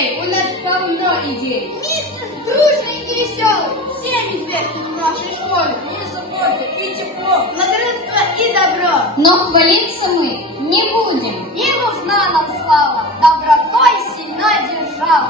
Эй, у нас полно идей. Митинг дружный и веселый, всем известен в нашей школе. Мир, забота и тепло. Благородство и добро. Но хвалиться мы не будем. Не нужна нам слава, добротой сильна держава.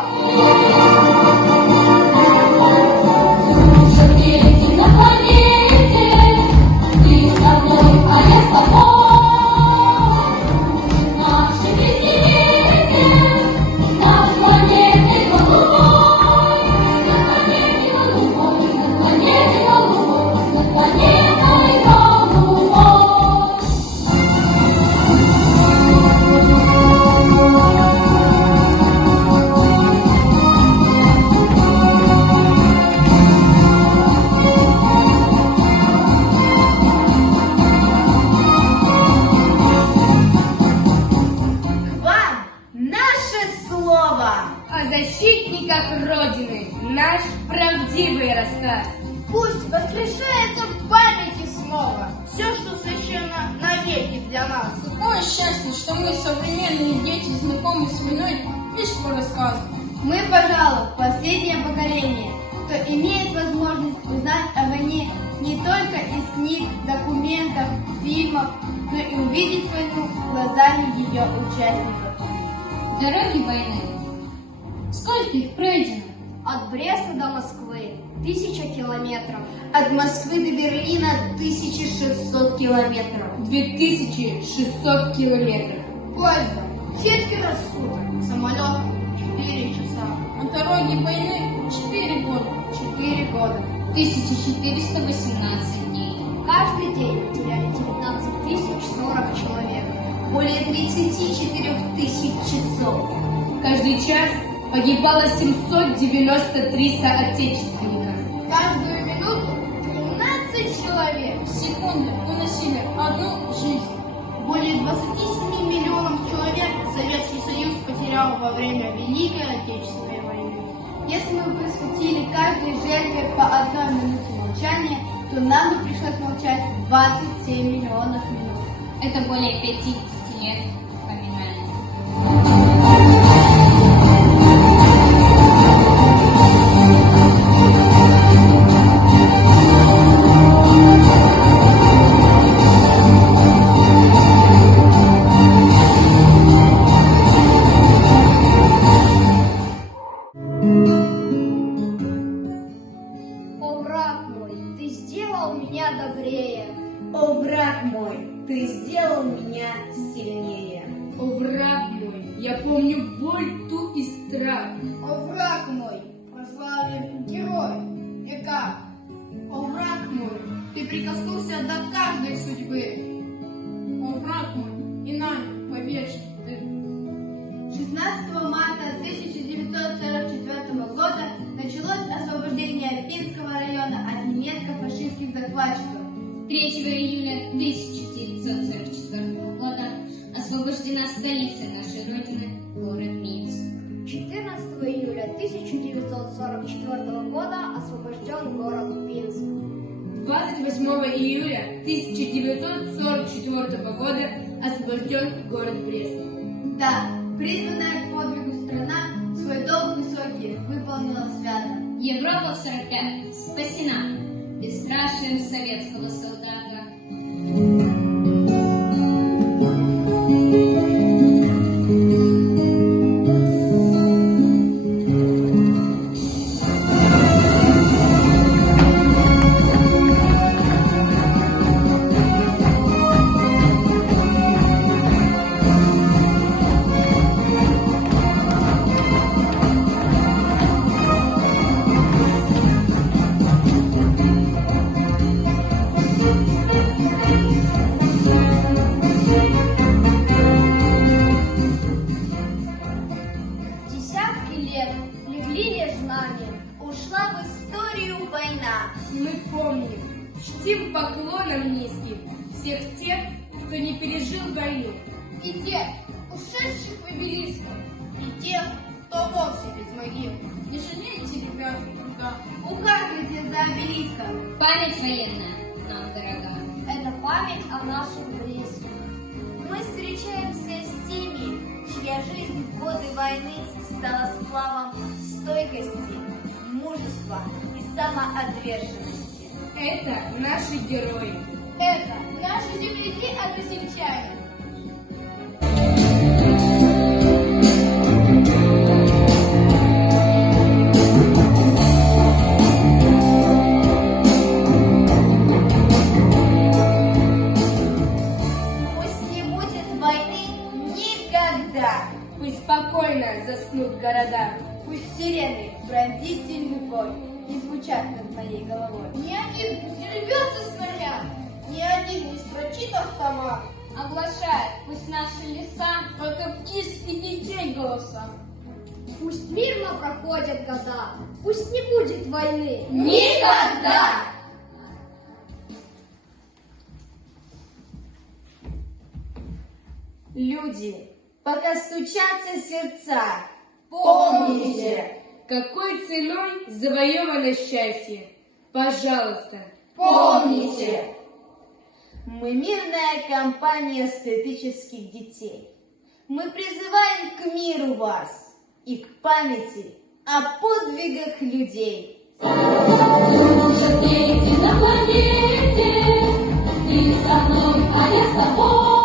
О защитниках Родины наш правдивый рассказ. Пусть воскрешается в памяти снова все, что священно навеки для нас. Какое счастье, что мы, современные дети, знакомы с войной лишь по рассказу. Мы, пожалуй, последнее поколение, кто имеет возможность узнать о войне не только из книг, документов, фильмов, но и увидеть войну глазами ее участников. Дороги войны. Сколько их пройдено? От Бреста до Москвы 1000 километров. От Москвы до Берлина 1600 километров. 2600 километров. Поездом четверо суток, самолетом 4 часа. А дороги войны 4 года. 4 года. 1418 дней. Каждый день потеряли 19 040 человек. Более 34 тысяч часов. Каждый час погибало 793 соотечественника. Каждую минуту 13 человек. Секунды уносили одну жизнь. Более 27 миллионов человек Советский Союз потерял во время Великой Отечественной войны. Если мы посвятили каждой жертве по одной минуте молчания, то нам бы пришлось молчать 27 миллионов минут. Это более 50 лет поминания. О, враг мой, ты сделал меня добрее. О, враг мой, ты сделал меня сильнее. О, враг мой, я помню боль ту и страх. О, враг мой, прославлен герой века. О, враг мой, ты прикоснулся до каждой судьбы. О, враг мой, и нами повешен ты. 16 марта 1944 года началось освобождение Пинского района от немецко-фашистских захватчиков. 3 июля 1944 года освобождена столица нашей Родины, город Минск. 14 июля 1944 года освобожден город Пинск. 28 июля 1944 года освобожден город Брест. Да, призванная к подвигу страна свой долг высокий выполнила свято. Европа в 45 спасена бесстрашием советского солдата. Ушла в историю война. И мы помним, чтим поклоном низким всех тех, кто не пережил войну. И тех, ушедших в обелисках, и тех, кто вовсе без могил. Не жалейте, ребят, труда. Ухаживайте за обелиском. Память военная нам дорога. Это память о наших близких. Мы встречаемся с теми, чья жизнь в годы войны стала сплавом стойкости, мужества и самоотверженности. Это наши герои. Это наши земляки-односельчане. Пусть не будет войны никогда. Пусть спокойно заснут города. Пусть сирены пронзительный бой не звучат над моей головой. Ни один пусть не рвется снаряд, ни один не строчит автомат. Оглашает пусть наши леса Только птиц и детей голоса. Пусть мирно проходят года, пусть не будет войны. Никогда! Люди, пока стучатся сердца, помните, Какой ценой завоевано счастье? Пожалуйста, помните, мы мирная компания эстетических детей. Мы призываем к миру вас и к памяти о подвигах людей. Дети на планете, ты со мной, а я с тобой.